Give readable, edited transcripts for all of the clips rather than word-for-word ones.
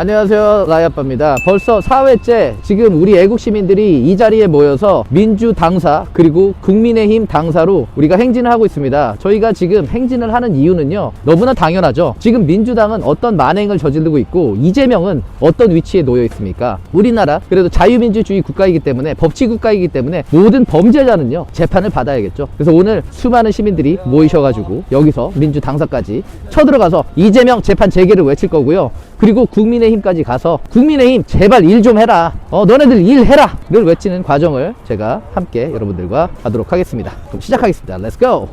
안녕하세요, 라이아빠입니다. 벌써 4회째 지금 우리 애국 시민들이 이 자리에 모여서 민주당사 그리고 국민의힘 당사로 우리가 행진을 하고 있습니다. 저희가 지금 행진을 하는 이유는요, 너무나 당연하죠. 지금 민주당은 어떤 만행을 저지르고 있고 이재명은 어떤 위치에 놓여 있습니까? 우리나라 그래도 자유민주주의 국가이기 때문에, 법치 국가이기 때문에 모든 범죄자는요 재판을 받아야겠죠. 그래서 오늘 수많은 시민들이 모이셔가지고 여기서 민주당사까지 쳐들어가서 이재명 재판 재개를 외칠 거고요. 그리고 국민의힘까지 가서 국민의힘 제발 일 좀 해라, 너네들 일 해라 를 외치는 과정을 제가 함께 여러분들과 하도록 하겠습니다. 그럼 시작하겠습니다. 렛츠 고!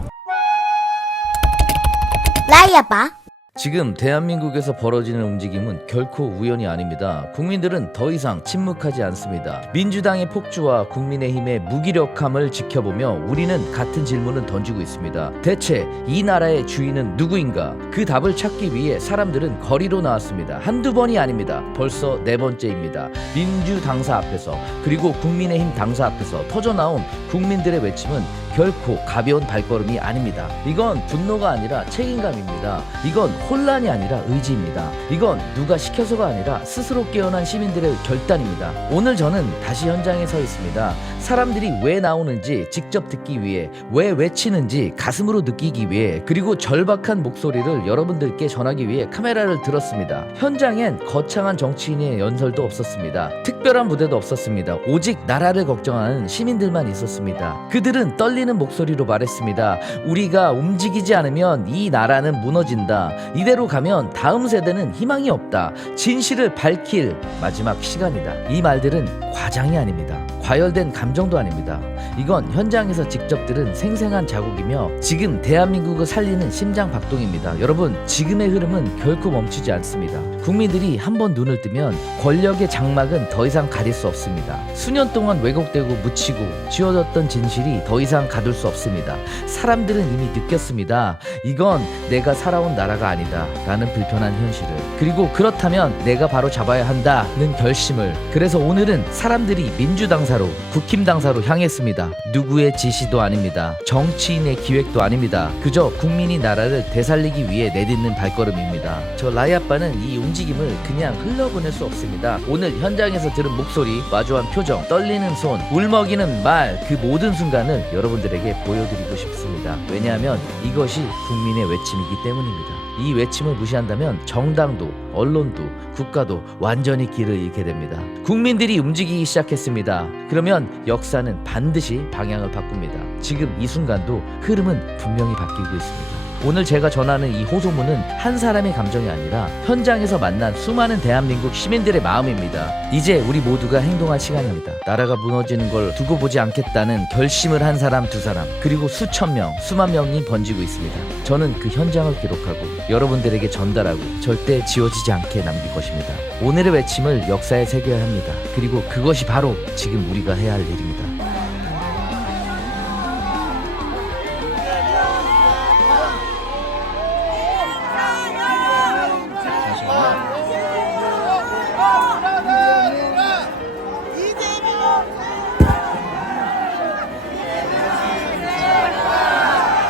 라이아빠. 지금 대한민국에서 벌어지는 움직임은 결코 우연이 아닙니다. 국민들은 더 이상 침묵하지 않습니다. 민주당의 폭주와 국민의힘의 무기력함을 지켜보며 우리는 같은 질문을 던지고 있습니다. 대체 이 나라의 주인은 누구인가? 그 답을 찾기 위해 사람들은 거리로 나왔습니다. 한두 번이 아닙니다. 벌써 4번째입니다. 민주당사 앞에서 그리고 국민의힘 당사 앞에서 터져나온 국민들의 외침은 결코 가벼운 발걸음이 아닙니다. 이건 분노가 아니라 책임감입니다. 이건 혼란이 아니라 의지입니다. 이건 누가 시켜서가 아니라 스스로 깨어난 시민들의 결단입니다. 오늘 저는 다시 현장에 서 있습니다. 사람들이 왜 나오는지 직접 듣기 위해, 왜 외치는지 가슴으로 느끼기 위해, 그리고 절박한 목소리를 여러분들께 전하기 위해 카메라를 들었습니다. 현장엔 거창한 정치인의 연설도 없었습니다. 특별한 무대도 없었습니다. 오직 나라를 걱정하는 시민들만 있었습니다. 그들은 떨리는 목소리로 말했습니다. 우리가 움직이지 않으면 이 나라는 무너진다. 이대로 가면 다음 세대는 희망이 없다. 진실을 밝힐 마지막 시간이다. 이 말들은 과장이 아닙니다. 과열된 감정도 아닙니다. 이건 현장에서 직접 들은 생생한 자국이며 지금 대한민국을 살리는 심장 박동입니다. 여러분, 지금의 흐름은 결코 멈추지 않습니다. 국민들이 한번 눈을 뜨면 권력의 장막은 더 이상 가릴 수 없습니다. 수년 동안 왜곡되고 묻히고 지워졌던 진실이 더 이상 가둘 수 없습니다. 사람들은 이미 느꼈습니다. 이건 내가 살아온 나라가 아니다 라는 불편한 현실을, 그리고 그렇다면 내가 바로 잡아야 한다는 결심을. 그래서 오늘은 사람들이 민주당사로, 국힘당사로 향했습니다. 누구의 지시도 아닙니다. 정치인의 기획도 아닙니다. 그저 국민이 나라를 되살리기 위해 내딛는 발걸음입니다. 저 라이아빠는 이 움직임을 그냥 흘러보낼 수 없습니다. 오늘 현장에서 들은 목소리, 마주한 표정, 떨리는 손, 울먹이는 말, 그 모든 순간을 여러분들에게 보여드리고 싶습니다. 왜냐하면 이것이 국민의 외침이기 때문입니다. 이 외침을 무시한다면 정당도, 언론도, 국가도 완전히 길을 잃게 됩니다. 국민들이 움직이기 시작했습니다. 그러면 역사는 반드시 방향을 바꿉니다. 지금 이 순간도 흐름은 분명히 바뀌고 있습니다. 오늘 제가 전하는 이 호소문은 한 사람의 감정이 아니라 현장에서 만난 수많은 대한민국 시민들의 마음입니다. 이제 우리 모두가 행동할 시간입니다. 나라가 무너지는 걸 두고 보지 않겠다는 결심을 한 사람, 두 사람, 그리고 수천 명, 수만 명이 번지고 있습니다. 저는 그 현장을 기록하고 여러분들에게 전달하고 절대 지워지지 않게 남길 것입니다. 오늘의 외침을 역사에 새겨야 합니다. 그리고 그것이 바로 지금 우리가 해야 할 일입니다.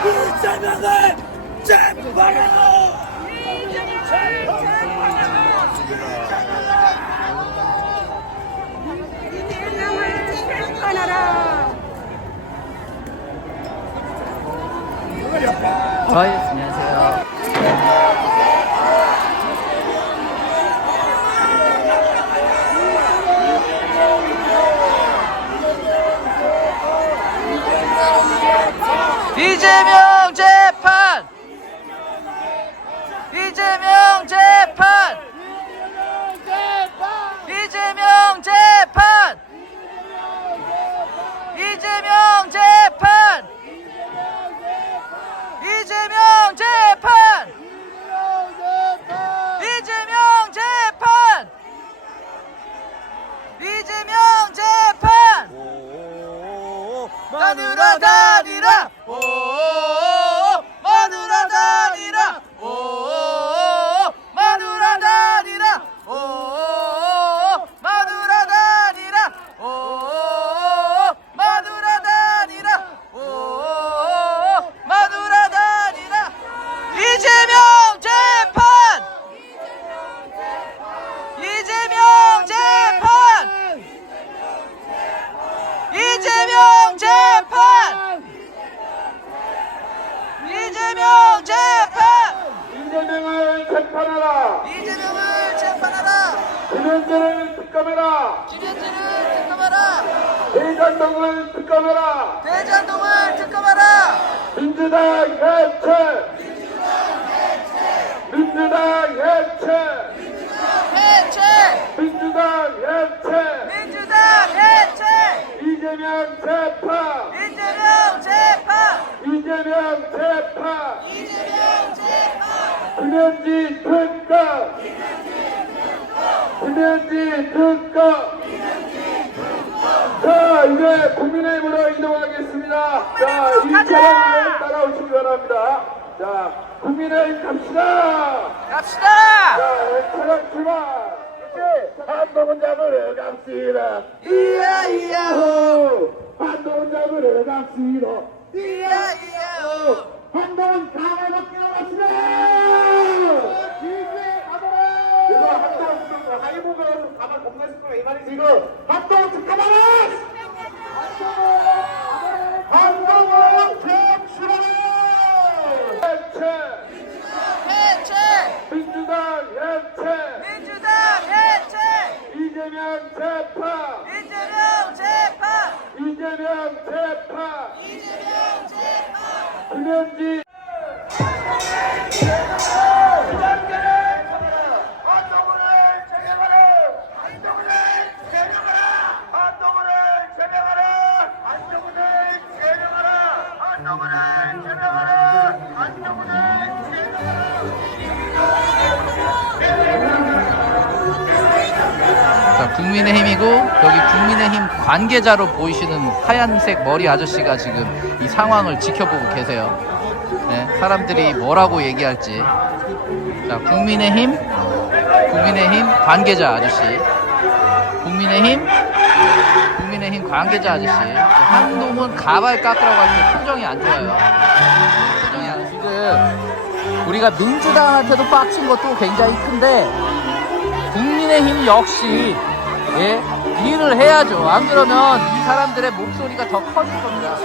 이재명을 재판하라! 안녕하세요. 이재명 재판! 이재명 재판! 이재명 재판! 이재명 재판! 이재명 재판! 이재명 재판! 이재명 재판! 마누라 다니라! 마누라 다니라! 마누라 다니라! 마누라 다니라! 마누라 다니라! 마누라 다니라! 이재명 재판! 김현재를 특검해라. 김현진을 특검하라. 대장동을 특검해라. 대장동을 특검하라. 민주당 해체. 민주당 해체. 해체. 민주당 해체. 민주당 해체. 이재명 재판. 이재명 재판. 이재명 재판. 이재명 재판. 김현지 특검. 김현지 특검. 자, 이제 국민의힘으로 이동하겠습니다. 자, 이 차량을 따라오시기 바랍니다. 자, 국민의힘 갑시다. 갑시다. 자, 차량 출발. 한동훈 잡으러 갑시다. 이야이야호. 한동훈 잡으러 갑시다. 이야이야호. 한동훈 가만히 갑시다. 이거 한동훈 하이보가 가만 공개했을 거야 이 말이지. 이거 한동훈 가만히. 한동훈 정출하라. 해체. 해체. 민주당 해체. 민주당 해체. 이재명 재판. 이재명 재판. 이재명 재판. 이재명 재판. 김현지. 자, 국민의힘이고 여기 국민의힘 관계자로 보이시는 하얀색 머리 아저씨가 지금 이 상황을 지켜보고 계세요. 네, 사람들이 뭐라고 얘기할지. 자, 국민의힘 관계자 아저씨, 국민의힘 관계자 아저씨. 한동훈 가발 깎으라고 할 때 표정이 안 좋아요. 표정이 안. 지금 우리가 민주당한테도 빡친 것도 굉장히 큰데 국민의힘 역시 일을 해야죠. 안 그러면 이 사람들의 목소리가 더 커질 겁니다.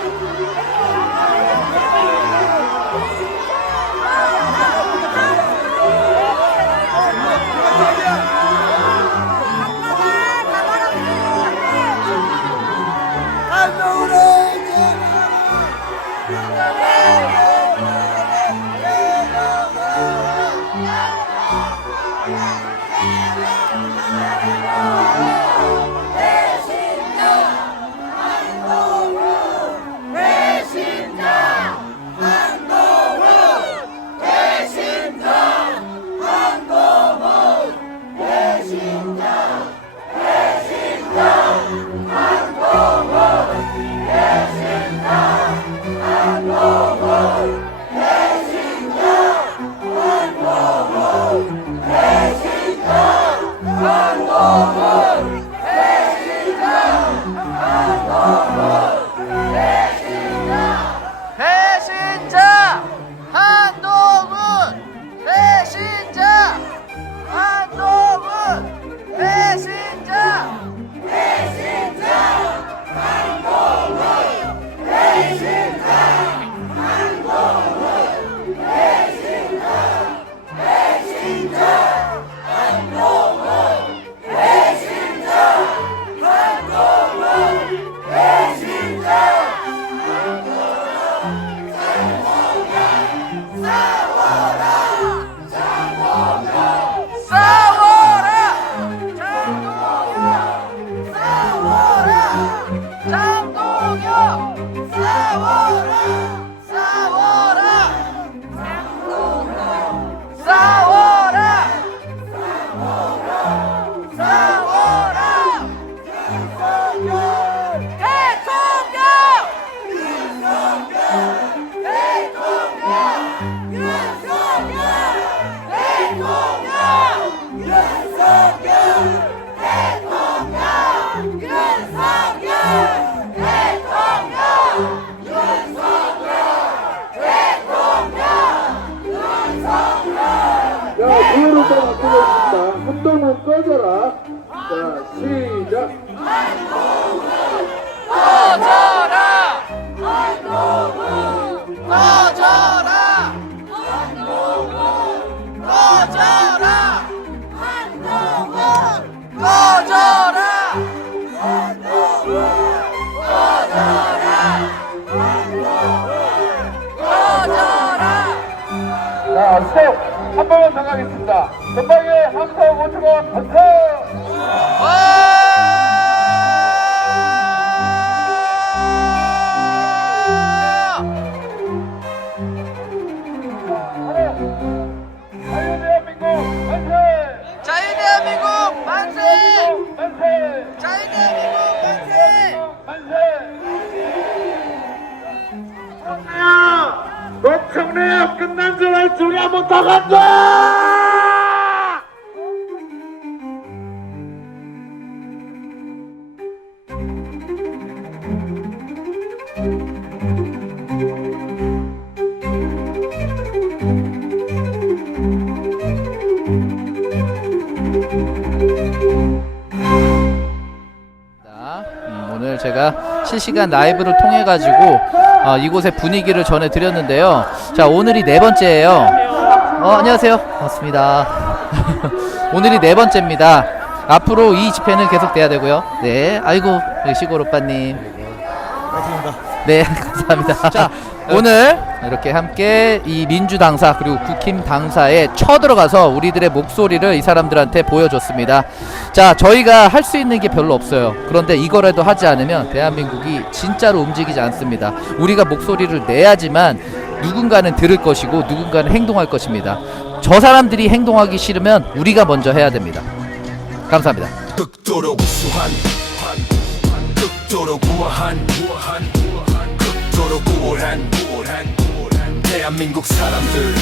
배신자 한동훈. 배신자 한동훈. 배신자. 자, 기회를 또 바꾸겠습니다. 한동훈 꺼져라. 자, 시작. 꺼져라! 꺼져라! 꺼져라! 꺼져라! 하겠습니다. 전방에 함성 5초간 반성! 자유대한민국 만세! 자유대한민국 만세! 만세! 자유대한민국 만세! 만세! 녹청래야 끝난 줄 알 줄 한번 더 간다! 오늘 제가 실시간 라이브를 통해 가지고 이곳의 분위기를 전해드렸는데요. 자, 오늘이 네 번째예요. 안녕하세요. 반갑습니다. 오늘이 네 번째입니다. 앞으로 이 집회는 계속돼야 되고요. 네, 아이고 우리 시골 오빠님. 네, 감사합니다. 자, 오늘 이렇게 함께 이 민주당사 그리고 국힘 당사에 쳐들어가서 우리들의 목소리를 이 사람들한테 보여줬습니다. 자, 저희가 할 수 있는 게 별로 없어요. 그런데 이거라도 하지 않으면 대한민국이 진짜로 움직이지 않습니다. 우리가 목소리를 내야지만 누군가는 들을 것이고 누군가는 행동할 것입니다. 저 사람들이 행동하기 싫으면 우리가 먼저 해야 됩니다. 감사합니다. 극도로 우수한 극도로 우아한 극도로 우월한 대한민국 사람들